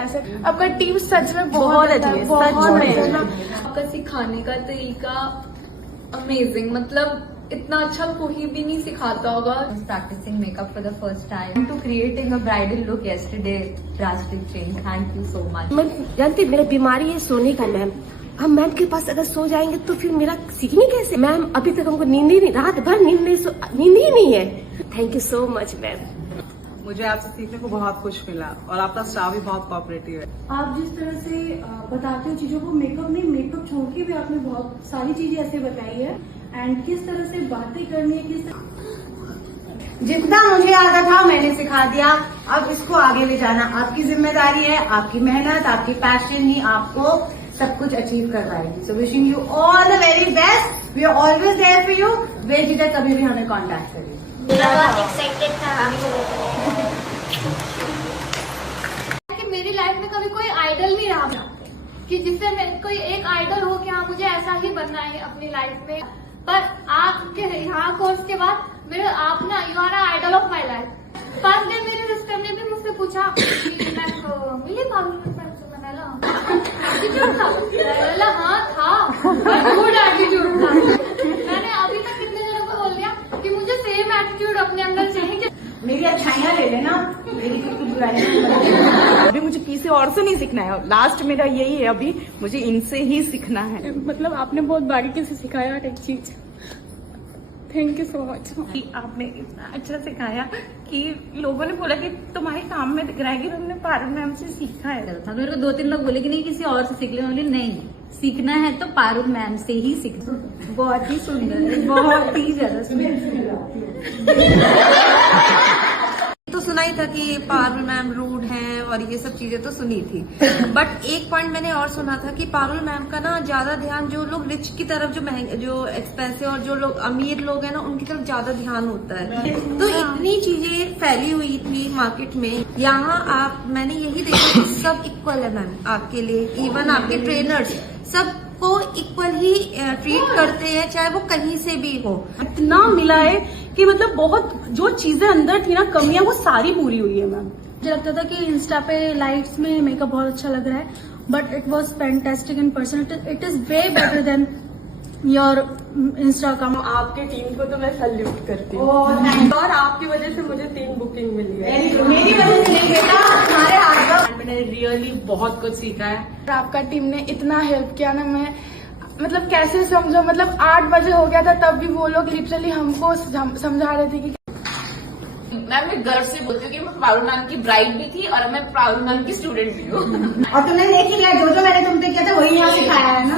आपका टीम सच में बहुत अच्छी है, आपका सिखाने का तरीका अमेजिंग, मतलब इतना अच्छा कोई भी नहीं सिखाता होगा। Practicing makeup for the first time to creating a bridal look yesterday, drastic change. Thank you so much. मैं जानती, मेरा बीमारी है सोने का मैम। हम मैम के पास अगर सो जाएंगे तो फिर मेरा सीखने कैसे? मैम अभी तक हमको नींद ही नहीं, रात भर नींद ही नहीं है। Thank you so much ma'am. मुझे आपसे सीखने को बहुत कुछ मिला और आपका स्टाफ भी बहुत कोऑपरेटिव है। आप जिस तरह से बताते हो चीजों को, मेकअप छोड़ के भी आपने बहुत सारी चीजें ऐसे बताई है एंड किस तरह से बातें करनी है, किस तरह जितना मुझे आता था मैंने सिखा दिया। अब इसको आगे ले जाना आपकी जिम्मेदारी है, आपकी मेहनत, आपकी पैशन ही आपको सब कुछ अचीव करवाएगी। So wishing you all the very best. We are always there for you. बेझिझक कभी भी हमें कांटेक्ट करिए। बहुत एक्साइटेड था कि मेरी लाइफ में कभी कोई आइडल नहीं रहा कि जिससे मैं कोई एक आइडल हो कि हाँ मुझे ऐसा ही बनना है अपनी लाइफ में। पर आपके यहाँ कोर्स के बाद मेरे आप ना you are idol of my life. First day मेरे सिस्टर ने भी मुझसे पूछा मिली एटीट्यूड था, हाँ था, गुड एटीट्यूड था। मैंने अभी तक कितने जनों को बोल दिया कि मुझे सेम एटीट्यूड अपने अंदर चाहिए। मेरी अच्छाइयाँ ले लेना, मेरी खुद की बुराइयाँ। अभी मुझे किसी और से नहीं सीखना है, लास्ट मेरा यही है, अभी मुझे इनसे ही सीखना है। मतलब आपने बहुत बारीकी से सिखाया एक चीज। Thank you so much. आपने इतना अच्छा सिखाया कि लोगों ने बोला कि तुम्हारे काम में दिख रहा है कि तुमने पारुल मैम से सीखा है। था मेरे को 2-3 लोग बोले कि नहीं किसी और से सीख ले, बोली नहीं सीखना है तो पारुल मैम से ही सीखना। बहुत ही सुंदर, बहुत ही ज्यादा सुंदर। तो सुना ही था कि पारुल मैम रूड हैं और ये सब चीजें तो सुनी थी, बट एक पॉइंट मैंने और सुना था कि पारुल मैम का ना ज्यादा ध्यान जो लोग रिच की तरफ, जो महंगे, जो एक्सपेंसिव और जो लोग अमीर लोग हैं ना उनकी तरफ ज्यादा ध्यान होता है। तो इतनी चीजें फैली हुई थी मार्केट में, यहाँ मैंने यही देखा कि सब इक्वल है मैम आपके लिए। इवन आपके ट्रेनर्स सबको इक्वल ही ट्रीट करते हैं, चाहे वो कहीं से भी हो। इतना मिला है कि मतलब बहुत जो चीजें अंदर थी ना, कमियां, वो सारी पूरी हुई है मैम। मुझे लगता था कि इंस्टा पे लाइट्स में मेकअप बहुत अच्छा लग रहा है, but it was fantastic in person. It is way better than your Insta account. आपके टीम को तो मैं सल्यूट करती हूँ और आपकी वजह से मुझे 3 बुकिंग मिली है। मेरी वजह से नहीं बेटा, हमारे हाथ। मैंने रियली बहुत कुछ सीखा है। आपका टीम ने इतना हेल्प किया ना, मैं मतलब कैसे समझो, मतलब 8 बजे हो गया था तब भी वो लोग लिटरली हमको समझा रहे थे कि मैं गर्व से बोलती हूँ कि मैं पारुल मैम की ब्राइड भी थी और मैं पारुल मैम की स्टूडेंट भी हूँ। और तुमने देख ही लिया, जो मैंने तुमसे किया था वही यहाँ सिखाया है ना।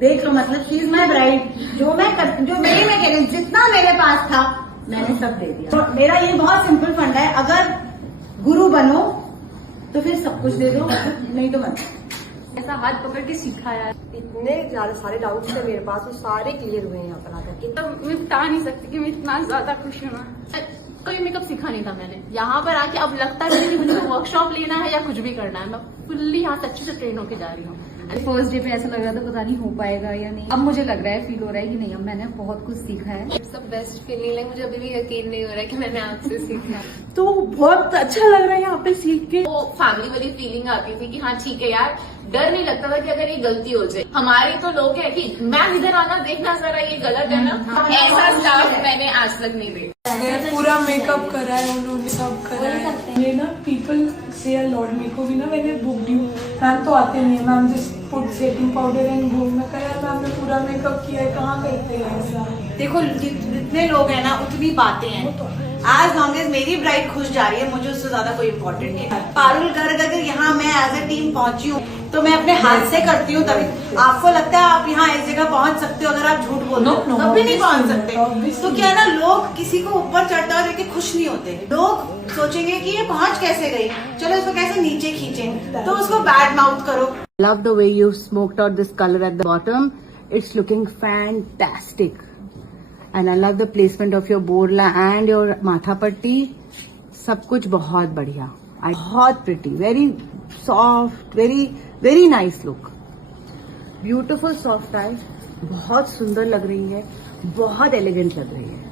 देख लो, मतलब शी इज माई ब्राइड। जो मेरी मैं कह रही हूँ, जितना मेरे पास था मैंने सब दे दिया। तो मेरा ये बहुत सिंपल फंडा है, अगर गुरु बनो तो फिर सब कुछ दे दो, नहीं तो मत। ऐसा हाथ पकड़ के सिखाया। इतने ज्यादा सारे डाउट्स थे मेरे पास, वो सारे क्लियर हुए हैं यहाँ पर आकर के। तो मैं बता नहीं सकती कि मैं इतना ज्यादा खुश हूँ। कोई मेकअप सीखा नहीं था मैंने, यहाँ पर आके अब लगता है कि मुझे वर्कशॉप लेना है या कुछ भी करना है। मैं फुल्ली यहाँ से अच्छे से ट्रेन होके जा रही हूँ। फर्स्ट डे पे ऐसा लग रहा था पता नहीं हो पाएगा या नहीं, अब मुझे लग रहा है, फील हो रहा है कि नहीं अब मैंने बहुत कुछ सीखा है। इट्स द बेस्ट फीलिंग है। मुझे अभी भी यकीन नहीं हो रहा है कि मैंने आपसे सीखा। तो बहुत अच्छा लग रहा है यहाँ पे सीख के। वो फैमिली वाली फीलिंग आती थी कि हाँ ठीक है यार, डर नहीं लगता था कि अगर ये गलती हो जाए। हमारे तो लोग है कि मैम इधर आना, देखना जरा ये गलत है ना, ऐसा स्टाफ मैंने आज तक नहीं देखा। पूरा मेकअप करा है उन्होंने, सब करा है। ये ना पीपल से अ लॉट, मेरे को भी ना मैंने बुक दी। मैम तो आते नहीं है, ma'am just put setting powder and घूम। मैं कहा यार मैम ने पूरा मेकअप किया है, कहाँ करते हैं। देखो जितने लोग हैं ना उतनी बातें हैं। आज लॉन्ग एज मेरी ब्राइड खुश जा रही है, मुझे उससे ज्यादा कोई इम्पोर्टेंट नहीं है। पारुल गर्ग अगर यहाँ मैं एज अ टीम पहुंची हूँ तो मैं अपने हाथ से करती हूँ, तभी आपको लगता है आप यहाँ इस जगह पहुंच सकते हो। अगर आप झूठ बोलो तब भी नहीं पहुंच सकते। तो क्या है ना, लोग किसी को ऊपर चढ़ता हुआ देख के खुश नहीं होते। लोग सोचेंगे कि ये पहुंच कैसे गई, चलो इसको कैसे नीचे खींचे, तो उसको बैड माउथ करो। Love the way you smoked out this color at the bottom. It's looking fantastic. And I love the placement of your borla and your matha patti. सब कुछ बहुत बढ़िया, बहुत pretty, very soft, very nice look, beautiful soft eye, बहुत सुंदर लग रही है, बहुत एलिगेंट लग रही है।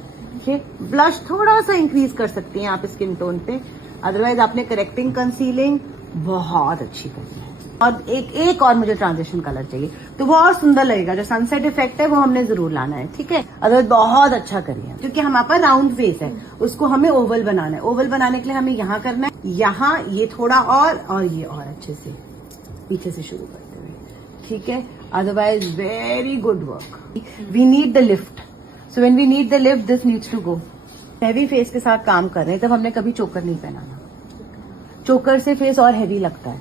ठीक, ब्लश थोड़ा सा इंक्रीज कर सकती हैं आप स्किन टोन पे, अदरवाइज आपने करेक्टिंग, कंसीलिंग बहुत अच्छी करी है। और एक और मुझे ट्रांजिशन कलर चाहिए तो वो और सुंदर लगेगा। जो सनसेट इफेक्ट है वो हमने जरूर लाना है, ठीक है। अगर बहुत अच्छा करी है, क्योंकि हमारे पास राउंड फेस है, उसको हमें ओवल बनाना है। ओवल बनाने के लिए हमें यहाँ करना है, यहाँ ये थोड़ा और ये और अच्छे से पीछे से शुरू करते हुए, ठीक है। Otherwise very good work. We need the lift, so when we need the lift this needs to go. Heavy face के साथ काम कर रहे हैं तब हमने कभी चोकर नहीं पहनाना। चोकर से फेस और हैवी लगता है,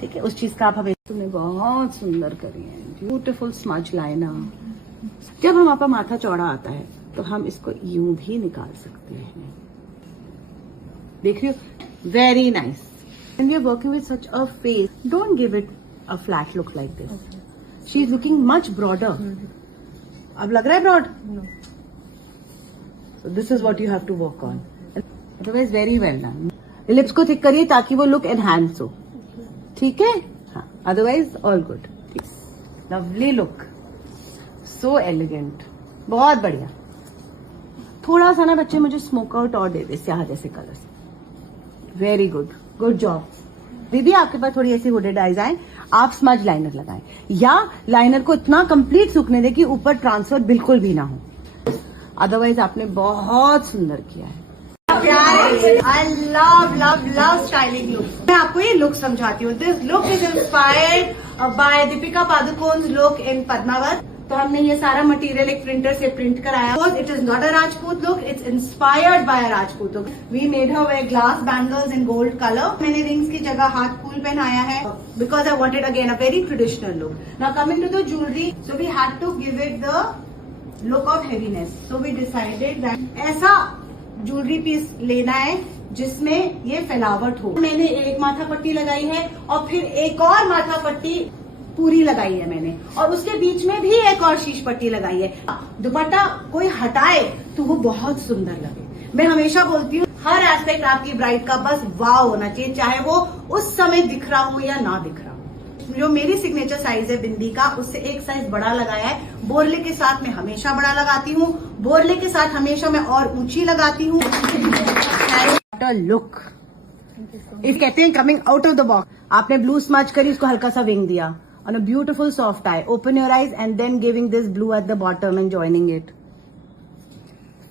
ठीक है। उस चीज का आप हमें तुमने बहुत सुंदर करी है, ब्यूटीफुल स्मज लाइनर। जब हमारा माथा चौड़ा आता है तो हम इसको यूं भी निकाल सकते हैं, देख रही हो, very nice. When we are working with such a face, don't give it a flat look like this. She is looking much broader. अब लग रहा है broad? No. So this is what you have to work on. Otherwise, very well done. Lips को thick करिए ताकि वो look enhance हो, ठीक है। हाँ, otherwise all good. Lovely look, so elegant, बहुत बढ़िया। थोड़ा सा ना बच्चे मुझे स्मोक आउट और दे दे स्याह जैसे कलर से। Very good, good job. दीदी आपके पास थोड़ी ऐसी हुडेड आईज आए, आप स्मज लाइनर लगाएं या लाइनर को इतना कंप्लीट सूखने दें कि ऊपर ट्रांसफर बिल्कुल भी ना हो। अदरवाइज आपने बहुत सुंदर किया है। I love love love styling look. मैं आपको ये लुक समझाती हूँ। This look is inspired by Deepika Padukone look in Padmaavat. तो हमने ये सारा मटेरियल एक प्रिंटर से प्रिंट कराया। It is not a Rajput look, it's inspired by a Rajput look. We made her wear glass bangles in gold colour. मैंने रिंग्स की जगह हाथ फूल पहनाया है because I wanted again a very traditional look. Now coming to the jewellery, so we had to give it the look of heaviness. So we decided that ऐसा jewellery piece लेना है जिसमें ये फैलावट हो। मैंने एक माथा पट्टी लगाई है और फिर एक और माथा पट्टी पूरी लगाई है मैंने, और उसके बीच में भी एक और शीश पट्टी लगाई है। दुपट्टा कोई हटाए तो वो बहुत सुंदर लगे। मैं हमेशा बोलती हूँ हर एस्पेक्ट आपकी ब्राइड का बस वाव होना चाहिए, चाहे वो उस समय दिख रहा हो या ना दिख रहा हो। जो मेरी सिग्नेचर साइज है बिंदी का, उससे एक साइज बड़ा लगाया है। बोरले के साथ मैं हमेशा बड़ा लगाती हूँ, बोरले के साथ हमेशा मैं और ऊंची लगाती हूँ। लुक इस कहते हैं coming out of the box. आपने ब्लू स्मच करी, इसको हल्का सा विंग दिया on a beautiful soft eye. Open your eyes and then giving this blue at the bottom and joining it.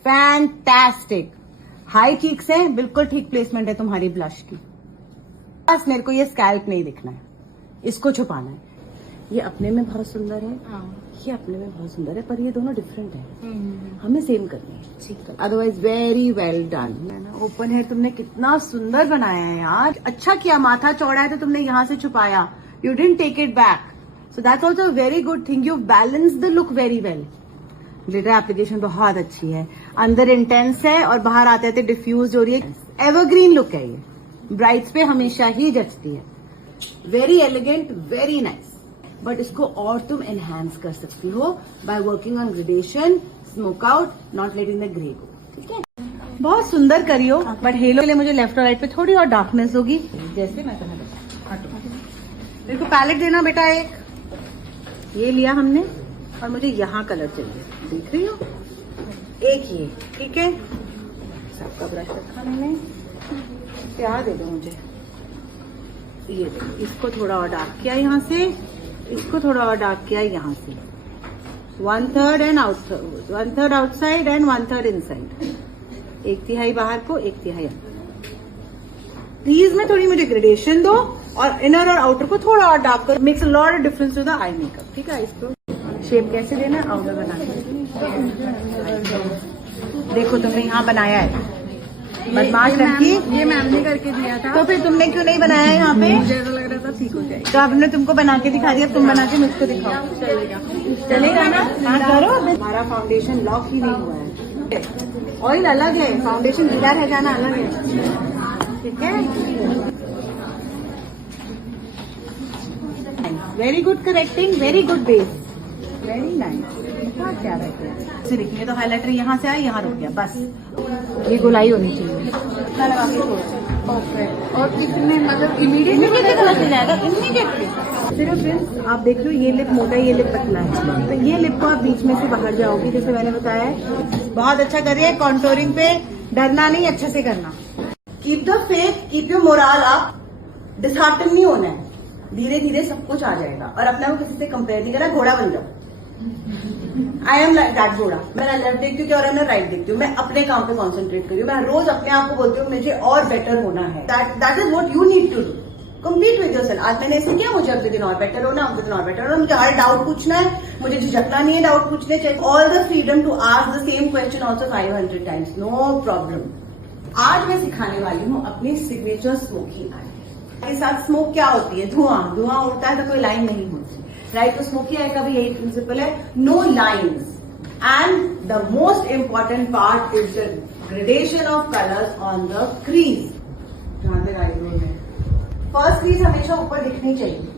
Fantastic. High cheeks है, बिल्कुल ठीक प्लेसमेंट है तुम्हारी ब्लश की। बस मेरे को ये स्कैल्प नहीं दिखना है, इसको छुपाना है। ये अपने में बहुत सुंदर है, ये अपने में बहुत सुंदर है, पर ये दोनों डिफरेंट है। हमें सेम करनी है, ठीक है। Otherwise very well done. Open hair तुमने कितना सुंदर बनाया है यार। अच्छा किया, माथा चौड़ा है तो तुमने यहाँ से छुपाया। You didn't take it back. So that's also a very good thing. You've balanced the look very well. Glitter application बहुत अच्छी है, अंदर इंटेंस है और बाहर आते आते डिफ्यूज हो रही है। एवरग्रीन लुक है ये, ब्राइड्स पे हमेशा ही जचती है। Very elegant, very nice. But इसको और तुम एनहांस कर सकती हो by working on gradation, smoke out, not letting the grey go, ठीक है। बहुत सुंदर करियो, बट हेलो के लिए मुझे लेफ्ट और राइट पे थोड़ी और डार्कनेस होगी, जैसे मैं तुम्हें मेरे को पैलेट देना बेटा। एक ये लिया हमने और मुझे यहाँ कलर चाहिए, देख रही हो, एक ये, ठीक है। सबका ब्रश रखा मैंने, प्यार दे दो मुझे। ये देखो, इसको थोड़ा और डार्क किया यहाँ से, इसको थोड़ा और डार्क किया यहाँ से। 1/3 एंड 1/3 आउटसाइड एंड 1/3 इनसाइड। 1/3 बाहर को, 1/3 अंदर। प्लीज में थोड़ी मुझे ग्रेडेशन दो और इनर और आउटर को थोड़ा और डार्क कर। Makes a lot of difference to the eye makeup, ठीक है। इसको शेप कैसे देना, आउटर बनाना। देखो तुमने यहाँ बनाया है, बदमाश लड़की। ये मैम ने करके दिया था, तो फिर तुमने क्यों नहीं बनाया यहाँ पे? मुझे ऐसा लग रहा था ठीक हो जाएगा। तो आपने तुमको बना के दिखा दिया, तुम बना के मुझको दिखाओ। चलेगा ना? हाँ करो। हमारा फाउंडेशन लॉक ही नहीं हुआ है। ऑयल अलग है, फाउंडेशन ढीला रह जाना अलग है, ठीक है। Very good correcting, very good base, very nice. क्या रहता है देखिए, तो हाइलाइटर यहाँ से आया, यहाँ रुक गया, बस ये गोलाई होनी चाहिए। इतना लगा के छोड़। और कितने मतलब इमीडिएटली पता चल जाएगा, इमीडिएटली। सिर्फ फ्रेंड्स आप देख लो, ये लिप मोटा है, ये लिप पतला है, तो ये लिप को आप बीच में से बाहर जाओगी, जैसे मैंने बताया है। बहुत अच्छा कर रही है। कॉन्टोरिंग पे डरना नहीं, अच्छे से करना। Keep the faith, keep your moral up, dishearten नहीं होना है, धीरे धीरे सब कुछ आ जाएगा। और अपने को किसी से कंपेयर नहीं करना, घोड़ा बन जाओ। आई एम लाइक दैट घोड़ा। मैं ना लेफ्ट देखती हूँ और ना राइट देखती हूँ, मैं अपने काम पे कॉन्सेंट्रेट करी हूँ। मैं रोज अपने आप को बोलती हूँ मुझे और बेटर होना है। That is what you need to do, compete with yourself. आज मैंने ऐसे किया, मुझे अगले दिन और बेटर होना, अगले दिन और बेटर होना। मुझे हर डाउट पूछना है, मुझे झिझकना नहीं है डाउट पूछने चाहिए। All the freedom to ask the same question also 500 times, no problem. आज मैं सिखाने वाली हूँ अपनी सिग्नेचर स्मोकी आई के साथ। स्मोक क्या होती है? धुआं। धुआं उड़ता है तो कोई लाइन नहीं होती, राइट? तो स्मोकी आई का भी यही प्रिंसिपल है, no lines. And the most important part is the gradation of colours on the crease. जहां तक आईब्रो है, फर्स्ट क्रीज हमेशा ऊपर दिखनी चाहिए।